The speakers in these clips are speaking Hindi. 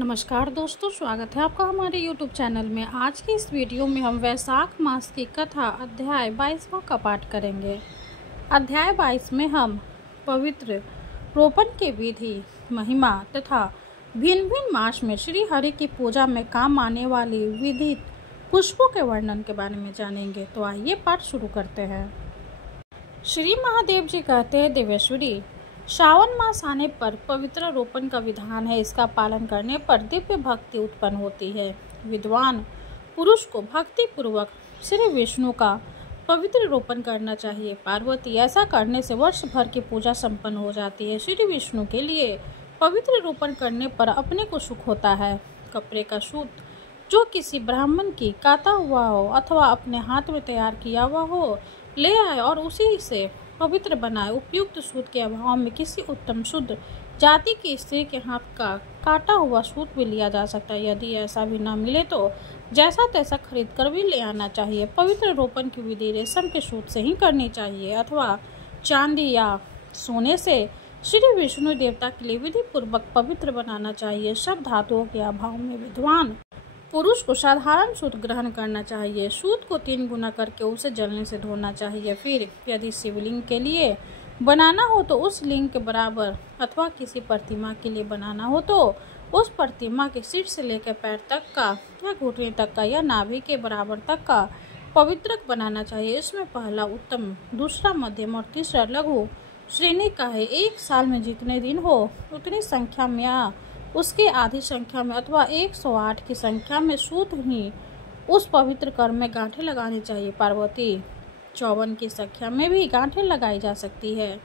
नमस्कार दोस्तों, स्वागत है आपका हमारे YouTube चैनल में। आज की इस वीडियो में हम वैशाख मास की कथा अध्याय 22वां का पाठ करेंगे। अध्याय 22 में हम पवित्र रोपण की विधि, महिमा तथा भिन्न भिन्न मास में श्री हरि की पूजा में काम आने वाली विधि पुष्पों के वर्णन के बारे में जानेंगे। तो आइए पाठ शुरू करते हैं। श्री महादेव जी कहते हैं, देवेश्वरी, श्रावण मास आने पर पवित्र रोपण का विधान है। इसका पालन करने पर दिव्य भक्ति उत्पन्न होती है। विद्वान पुरुष को भक्ति पूर्वक श्री विष्णु का पवित्र रोपण करना चाहिए। पार्वती, ऐसा करने से वर्ष भर की पूजा संपन्न हो जाती है। श्री विष्णु के लिए पवित्र रोपण करने पर अपने को सुख होता है। कपड़े का सूत जो किसी ब्राह्मण की काटा हुआ हो अथवा अपने हाथ में तैयार किया हुआ हो, ले आए और उसी से पवित्र बनाए। उपयुक्त सूत के अभाव में किसी उत्तम शुद्ध जाति की स्त्री के हाथ का काटा हुआ सूत भी लिया जा सकता है। यदि ऐसा भी न मिले तो जैसा तैसा खरीद कर भी ले आना चाहिए। पवित्र रोपण की विधि रेशम के सूत से ही करनी चाहिए अथवा चांदी या सोने से। श्री विष्णु देवता के लिए विधि पूर्वक पवित्र बनाना चाहिए। सब धातुओं के अभाव में विद्वान पुरुष को साधारण सूत ग्रहण करना चाहिए। सूत को 3 गुना करके उसे जलने से धोना चाहिए। फिर यदि शिवलिंग के लिए बनाना हो तो उस लिंग के बराबर अथवा किसी प्रतिमा के लिए बनाना हो तो उस प्रतिमा के सिर से लेकर पैर तक का या घुटने तक का या नाभि के बराबर तक का पवित्रक बनाना चाहिए। इसमें पहला उत्तम, दूसरा मध्यम और तीसरा लघु श्रेणी का है। एक साल में जितने दिन हो उतनी संख्या में या उसके आधी संख्या में अथवा 108 की संख्या में सूत ही उस पवित्र कर्म में गांठें लगानी चाहिए। पार्वती, 54 की संख्या में भी गांठें लगाई जा सकती है।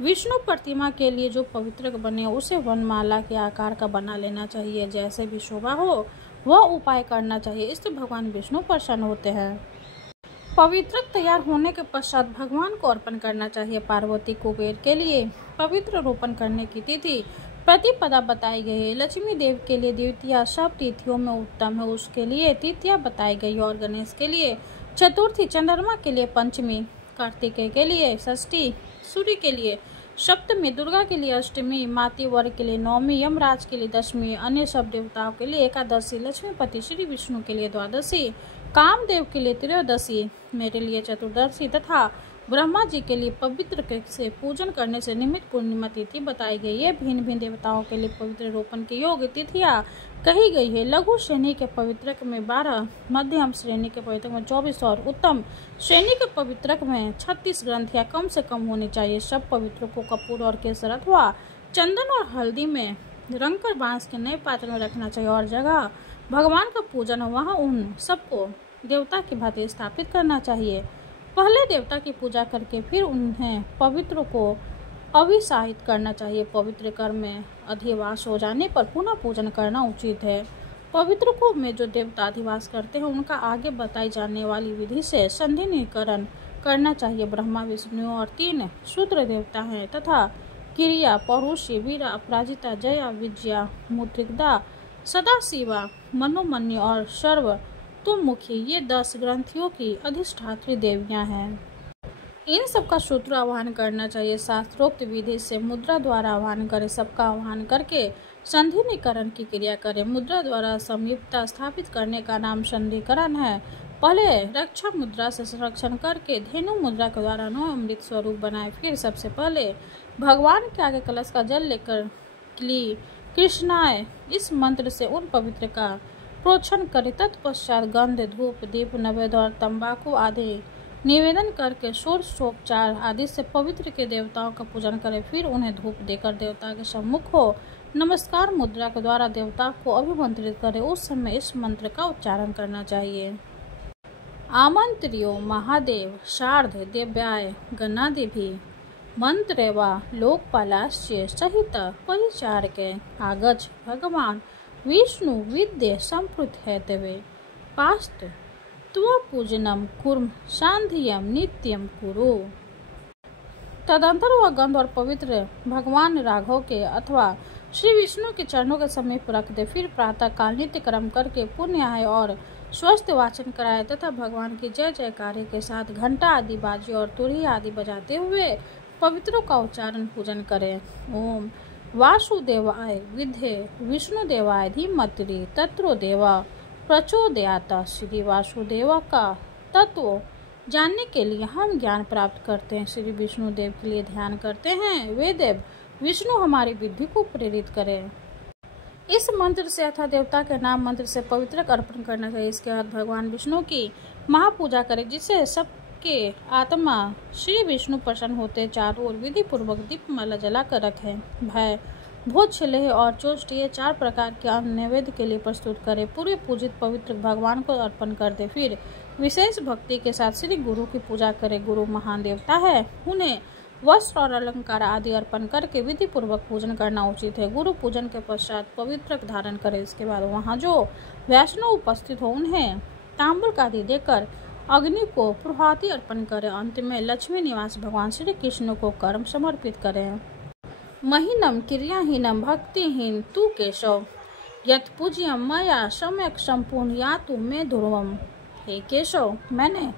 विष्णु प्रतिमा के लिए जो पवित्र बने उसे वनमाला के आकार का बना लेना चाहिए। जैसे भी शोभा हो वह उपाय करना चाहिए। इससे भगवान विष्णु प्रसन्न होते हैं। पवित्रक तैयार होने के पश्चात भगवान को अर्पण करना चाहिए। पार्वती, कुबेर के लिए पवित्र रोपण करने की तिथि प्रतिपदा बताई गई है। लक्ष्मी देव के लिए द्वितीया सब तिथियों में उत्तम है, उसके लिए तृतीया बताई गई। और गणेश के लिए चतुर्थी, चंद्रमा के लिए पंचमी, कार्तिकेय के लिए षष्ठी, सूर्य के लिए सप्तमी, दुर्गा के लिए अष्टमी, मातृ वर्ग के लिए नवमी, यमराज के लिए दशमी, अन्य सब देवताओं के लिए एकादशी, लक्ष्मीपति श्री विष्णु के लिए द्वादशी, कामदेव के लिए त्रयोदशी, मेरे लिए चतुर्दशी तथा ब्रह्मा जी के लिए पवित्र से पूजन करने से निमित्त पूर्णिमा तिथि बताई गई है। भिन्न भिन्न देवताओं के लिए पवित्र रोपण की योग्य तिथियां कही गई है। लघु श्रेणी के पवित्रक में 12, मध्यम श्रेणी के पवित्रक में 24 और उत्तम श्रेणी के पवित्रक में 36 ग्रंथियां कम से कम होनी चाहिए। सब पवित्रक को कपूर और केसर अथवा चंदन और हल्दी में रंगकर बांस के नए पात्र में रखना चाहिए और जगह भगवान का पूजन वहाँ उन सबको देवता की भांति स्थापित करना चाहिए। पहले देवता की पूजा करके फिर उन्हें पवित्र को अभिषेक करना चाहिए। पवित्र कर्म में अधिवास हो जाने पर पुनः पूजन करना उचित है। पवित्र को में जो देवता अधिवास करते हैं उनका आगे बताई जाने वाली विधि से संधिनीकरण करना चाहिए। ब्रह्मा, विष्णु और 3 शूद्र देवता हैं तथा क्रिया, पौरुषी, वीरा, अपराजिता, जया, विजया, मुद्रिका, सदाशिवा, मनोमन्य और सर्व तुमुखी, ये 10 ग्रंथियों की अधिष्ठात्री देवियां हैं। इन सबका सूत्र आह्वान करना चाहिए। शास्त्रोक्त विधि से मुद्रा द्वारा आह्वान करें। सबका आह्वान करके संधिनीकरण की क्रिया करें। मुद्रा द्वारा संयुक्ता स्थापित करने का नाम संधिकरण है। पहले रक्षा मुद्रा से संरक्षण करके धेनु मुद्रा के द्वारा 9 अमृत स्वरूप बनाए। फिर सबसे पहले भगवान के आगे कलश का जल लेकर क्ली कृष्णाय इस मंत्र से उन पवित्र का प्रोक्षण करे। तत्पश्चात गंध, धूप, दीप, नैवेद्य और तंबाकू आदि निवेदन करके षोडशोपचार आदि से पवित्र के देवताओं का पूजन करें। फिर उन्हें धूप देकर देवता के सम्मुख हो नमस्कार मुद्रा के द्वारा देवता को अभिमंत्रित करें। उस समय इस मंत्र का उच्चारण करना चाहिए। आमंत्रियो महादेव शार्ध देव्याय गणादिभि मंत्र व लोकपालाश्च सहित परिचार के आगच्छ भगवान विष्णु विद्ये संप्रुत है देवे पास्त पूजनम कुर्म शांधियम नित्यम कुरु। तदंतर वह गंध और पवित्र भगवान राघव के अथवा श्री विष्णु के चरणों के समीप रख दे। फिर प्रातः काल नित्य कर्म करके पुण्य आए और स्वस्थ वाचन कराए तथा भगवान की जय जयकारे के साथ घंटा आदि बाजी और तुरही आदि बजाते हुए पवित्रों का उच्चारण पूजन करें। ओम वासुदेवाय विद्ये विष्णुदेवाय धीमति तत्रो देवा प्रचोदयाता। श्री वासुदेव का तत्व जानने के लिए हम ज्ञान प्राप्त करते हैं, श्री विष्णुदेव के लिए ध्यान करते हैं। वे देव विष्णु हमारी बुद्धि को प्रेरित करें। इस मंत्र से अथवा देवता के नाम मंत्र से पवित्र अर्पण करना चाहिए। इसके बाद भगवान विष्णु की महापूजा करें, जिससे सबके आत्मा श्री विष्णु प्रसन्न होते। चारों ओर विधि पूर्वक दीपमाला जलाकर रखें। भय, भोज, छिलेह और चोष्ट ये 4 प्रकार के अन्न नैवेद्य के लिए प्रस्तुत करें। पूरे पूजित पवित्र भगवान को अर्पण कर दे। फिर विशेष भक्ति के साथ श्री गुरु की पूजा करें। गुरु महान देवता है, उन्हें वस्त्र और अलंकार आदि अर्पण करके विधि पूर्वक पूजन करना उचित है। गुरु पूजन के पश्चात पवित्र धारण करें। इसके बाद वहाँ जो वैष्णव उपस्थित हो उन्हें तांबूल आदि देकर अग्नि को प्रभाति अर्पण करें। अंत में लक्ष्मी निवास भगवान श्री कृष्ण को कर्म समर्पित करें। महीनम क्रियाहीनम भक्तिहीन तू केशव यत पूज्यम मया सम्यक संपूर्ण या तू में ध्रुवम। हे केशव, मैंने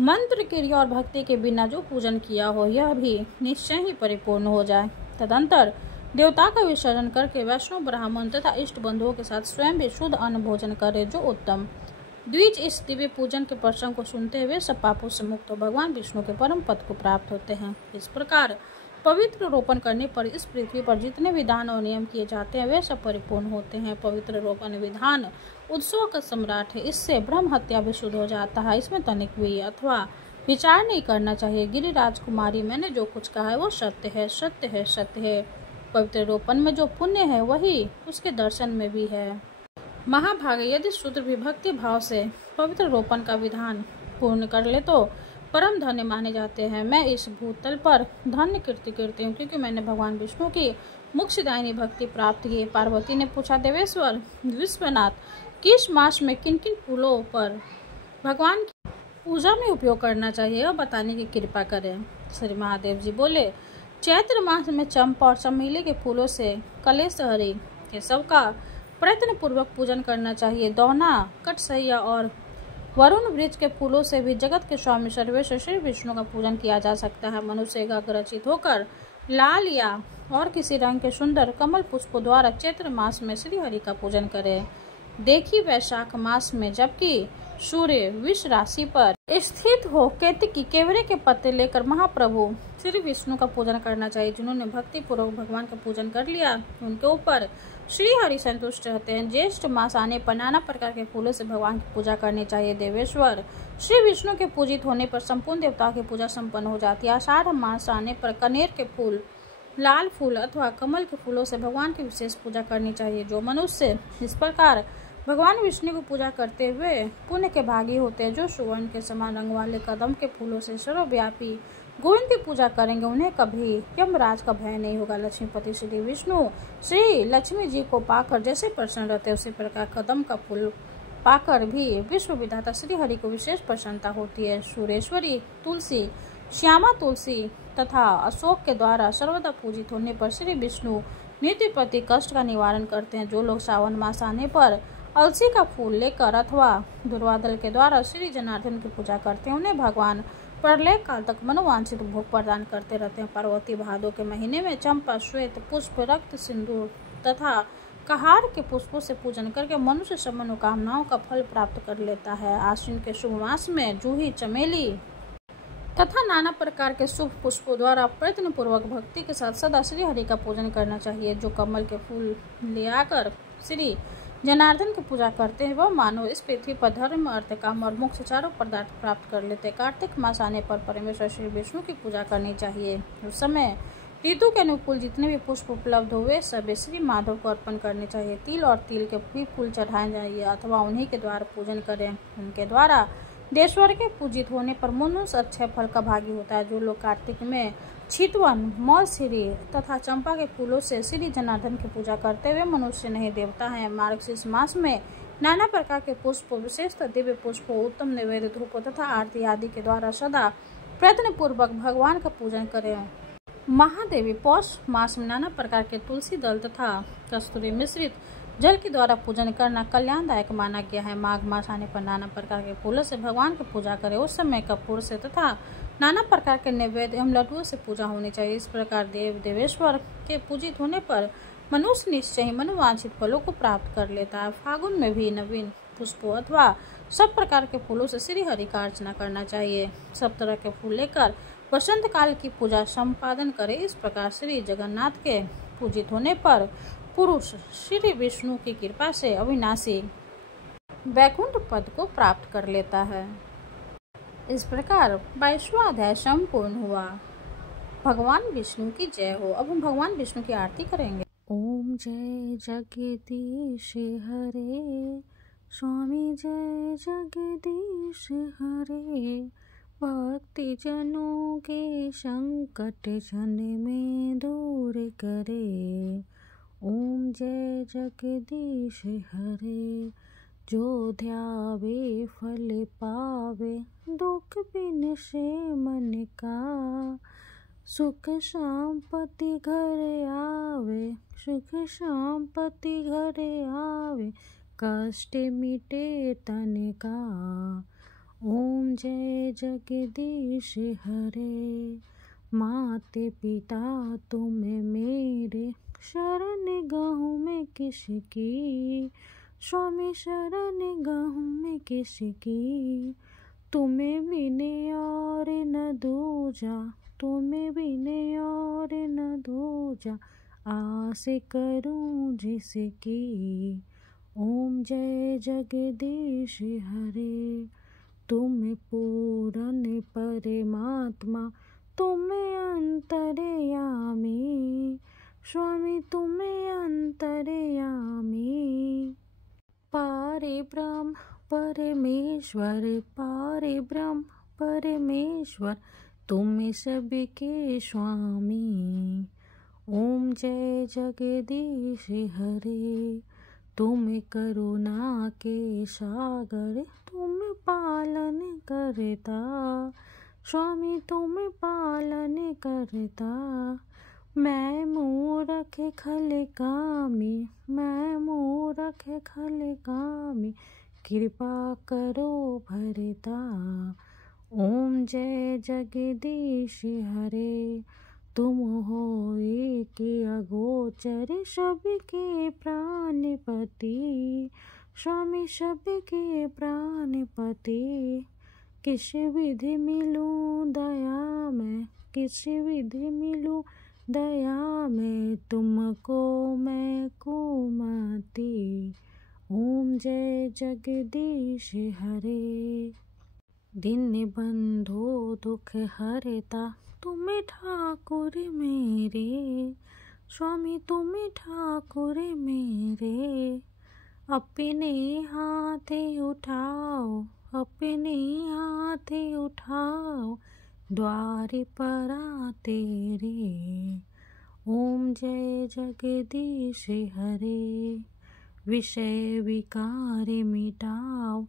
मंत्र, क्रिया और भक्ति के बिना जो पूजन किया हो यह भी निश्चय ही परिपूर्ण हो जाए। तदंतर देवता का विसर्जन करके वैष्णव ब्राह्मण तथा इष्ट बंधुओं के साथ स्वयं भी शुद्ध अन्न भोजन करे जो उत्तम। द्विज इस दिव्य पूजन के प्रसंग को सुनते हुए सब पापों से मुक्त हो भगवान विष्णु के परम पद को प्राप्त होते हैं। इस प्रकार पवित्र रोपण करने पर इस पृथ्वी पर जितने विधान और नियम किए जाते हैं वे सब परिपूर्ण होते हैं। पवित्र रोपण विधान उत्सव का सम्राट है। इससे ब्रह्म हत्या भी शुद्ध हो जाता है। इसमें तनिक भी अथवा विचार नहीं करना चाहिए। गिरिराज कुमारी, मैंने जो कुछ कहा है वो सत्य है, सत्य है, सत्य है। पवित्र रोपण में जो पुण्य है वही उसके दर्शन में भी है। महाभागे, यदि शूद्र भी भक्ति भाव से पवित्र रोपण का विधान पूर्ण कर ले तो परम धन्य माने जाते हैं। मैं इस भूतल पर धन्य कीर्ति करती हूँ क्योंकि मैंने भगवान विष्णु की मोक्षदायिनी भक्ति प्राप्त की। पार्वती ने पूछा, देवेश्वर विश्वनाथ, किस मास में किन किन फूलों पर भगवान की पूजा में उपयोग करना चाहिए और बताने की कृपा करें। श्री महादेव जी बोले, चैत्र मास में चंपा और चमेली के फूलों से कलेश हरि के सबका प्रयत्न पूर्वक पूजन करना चाहिए। दौना, कटसैया और वरुण वृक्ष के फूलों से भी जगत के स्वामी सर्वेश्वर श्री विष्णु का पूजन किया जा सकता है। मनुष्य एकाग्रचित होकर लाल या और किसी रंग के सुंदर कमल पुष्पों द्वारा चैत्र मास में श्री हरि का पूजन करें। देखी वैशाख मास में जबकि सूर्य विष राशि पर स्थित हो केतकी केवड़े के पत्ते लेकर महाप्रभु श्री विष्णु का पूजन करना चाहिए। जिन्होंने भक्ति पूर्वक भगवान का पूजन कर लिया उनके ऊपर श्री हरि संतुष्ट रहते हैं। ज्येष्ठ मास आने पर नाना प्रकार के फूलों से भगवान की पूजा करनी चाहिए। देवेश्वर श्री विष्णु के पूजित होने पर संपूर्ण देवताओं की पूजा संपन्न हो जाती है। आषाढ़ मास आने पर कनेर के फूल, लाल फूल अथवा कमल के फूलों से भगवान की विशेष पूजा करनी चाहिए। जो मनुष्य इस प्रकार भगवान विष्णु की पूजा करते हुए पुण्य के भागी होते हैं, जो सुवर्ण के समान रंग वाले कदम के फूलों से सर्वव्यापी गोविंद की पूजा करेंगे, उन्हें कभी यमराज का भय नहीं होगा। लक्ष्मीपति श्री विष्णु श्री लक्ष्मी जी को पाकर जैसे प्रसन्न रहते उसी प्रकार कदम का फूल पाकर भी विश्व विधाता श्री हरि को विशेष प्रसन्नता होती है। सुरेश्वरी तुलसी, श्यामा तुलसी तथा अशोक के द्वारा सर्वदा पूजित होने पर श्री विष्णु नित्य प्रति कष्ट का निवारण करते हैं। जो लोग सावन मास आने पर अलसी का फूल लेकर अथवा दुर्वादल के द्वारा श्री जनार्दन की पूजा करते हैं, उन्हें भगवान प्रलय काल तक मनोवांछित भोग प्रदान करते रहते हैं। पार्वती भादो के महीने में चंपा, श्वेत पुष्प, रक्त सिंदूर तथा कहार के पुष्पों से पूजन करके मनुष्य सब मनोकामनाओं का फल प्राप्त कर लेता है। आश्विन के शुभ मास में जूही, चमेली तथा नाना प्रकार के शुभ पुष्पों द्वारा प्रयत्न पूर्वक भक्ति के साथ सदा श्री हरि का पूजन करना चाहिए। जो कमल के फूल ले आकर श्री जनार्दन की पूजा करते हैं वह मानव इस पृथ्वी पर धर्म, अर्थ, काम और मोक्ष चारों पदार्थ प्राप्त कर लेते हैं। कार्तिक मास आने पर परमेश्वर श्री विष्णु की पूजा करनी चाहिए। उस समय ऋतु के अनुकूल जितने भी पुष्प उपलब्ध हुए सभी श्री माधव को अर्पण करने चाहिए। तिल और तिल के भी फूल चढ़ाए जाइए अथवा उन्हीं के द्वारा पूजन करें। उनके द्वारा देश्वर के पूजित होने पर मनुष्य अच्छे फल का भागी होता है। जो लोग कार्तिक में छितवन, मौलसिरी तथा चंपा के फूलों से श्री जनार्दन की पूजा करते हुए मनुष्य नहीं देवता हैं। मार्गशीर्ष मास में नाना प्रकार के पुष्प, विशेषतः दिव्य पुष्प, उत्तम नैवेद्य, धूप तथा आरती आदि के द्वारा सदा प्रयत्न पूर्वक भगवान का पूजन करें। महादेवी पौष मास में नाना प्रकार के तुलसी दल तथा कस्तूरी मिश्रित जल के द्वारा पूजन करना कल्याणदायक माना गया है। माघ मास आने पर नाना प्रकार के फूलों से भगवान की पूजा करें। उस समय कपूर से तथा नाना प्रकार के नैवेद्य एवं लड्डुओं से पूजा होनी चाहिए। इस प्रकार देव देवेश्वर के पूजित होने पर मनुष्य निश्चय ही मनोवांछित फलों को प्राप्त कर लेता है। फागुन में भी नवीन पुष्पों अथवा सब प्रकार के फूलों से श्री हरि का अर्चना करना चाहिए। सब तरह के फूल लेकर वसंत काल की पूजा संपादन करें। इस प्रकार श्री जगन्नाथ के पूजित होने पर पुरुष श्री विष्णु की कृपा से अविनाशी वैकुंठ पद को प्राप्त कर लेता है। इस प्रकार 22वां अध्याय संपूर्ण हुआ। भगवान विष्णु की जय हो। अब हम भगवान विष्णु की आरती करेंगे। ओम जय जगदीश हरे, स्वामी जय जगदीश हरे, भक्ति जनों के संकट क्षण में दूर करे। ओम जय जगदीश हरे, जो ध्यावे फल पावे, दुख बिन से मन का, सुख शांति घर आवे, सुख शांति घर आवे, कष्ट मिटे तन का। ओम जय जगदीश हरे, माते पिता तुम मेरे, शरण गहूँ में किसकी, स्वामी शरण गहूँ में किसकी, तुम्हें बिने और न दूजा, तुम्हें बिने और न दूजा, आस करूं जिसकी। ओम जय जगदीश हरे, तुम पूर्ण परमात्मा, तुम अंतर्यामी, स्वामी तुम अंतर्यामी। पारे ब्रह्म परमेश्वर, पारे ब्रह्म परमेश्वर, तुम सबके स्वामी। ओम जय जगदीश हरे, तुम करुणा के सागर, तुम पालन करता, स्वामी तुम पालन करता। मैं मूरख खल कामी, मैं मूरख खल कामी, कृपा करो भरता। ओम जय जगदीश हरे, तुम हो एक अगोचर, सबके प्राणपति, स्वामी सबके प्राणपति। किस विधि मिलूं दया में, किस विधि मिलूं दया में, तुमको मैं कुमति। ओम जय जगदीश हरे, दीन बंधु दुख हरता, तुम ठाकुर मेरे, स्वामी तुम ठाकुर मेरे। अपने हाथ उठाओ, अपने हाथ उठाओ, द्वार पर तेरे। ओम जय जगदीश हरे, विषय विकार मिटाओ,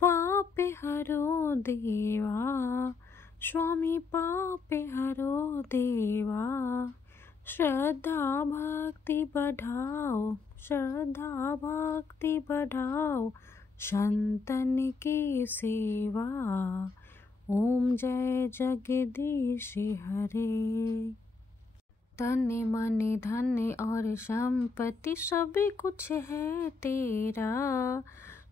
पाप हरो देवा, स्वामी पाप हरो देवा। श्रद्धा भक्ति बढ़ाओ, श्रद्धा भक्ति बढ़ाओ, संतन की सेवा। ओम जय जगदीश हरे, तन मन धन और संपत्ति सब कुछ है तेरा,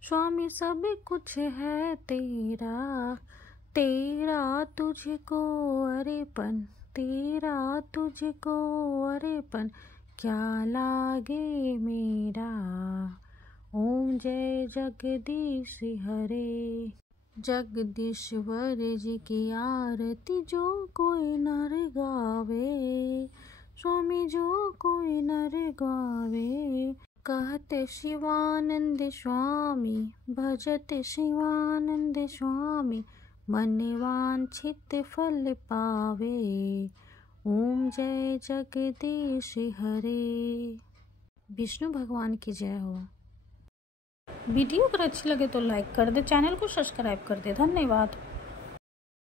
स्वामी सब कुछ है तेरा। तेरा तुझको अर्पण, तेरा तुझको अर्पण, क्या लागे मेरा। ओम जय जगदीश हरे, जगदीश्वर जी की आरती जो कोई नर गावे, स्वामी जो कोई नर गावे। कहते शिवानंद स्वामी, भजते शिवानंद स्वामी, मन वांछित फल पावे। ओम जय जगदीश हरे। विष्णु भगवान की जय हो। वीडियो अगर अच्छी लगे तो लाइक कर दे, चैनल को सब्सक्राइब कर दे। धन्यवाद।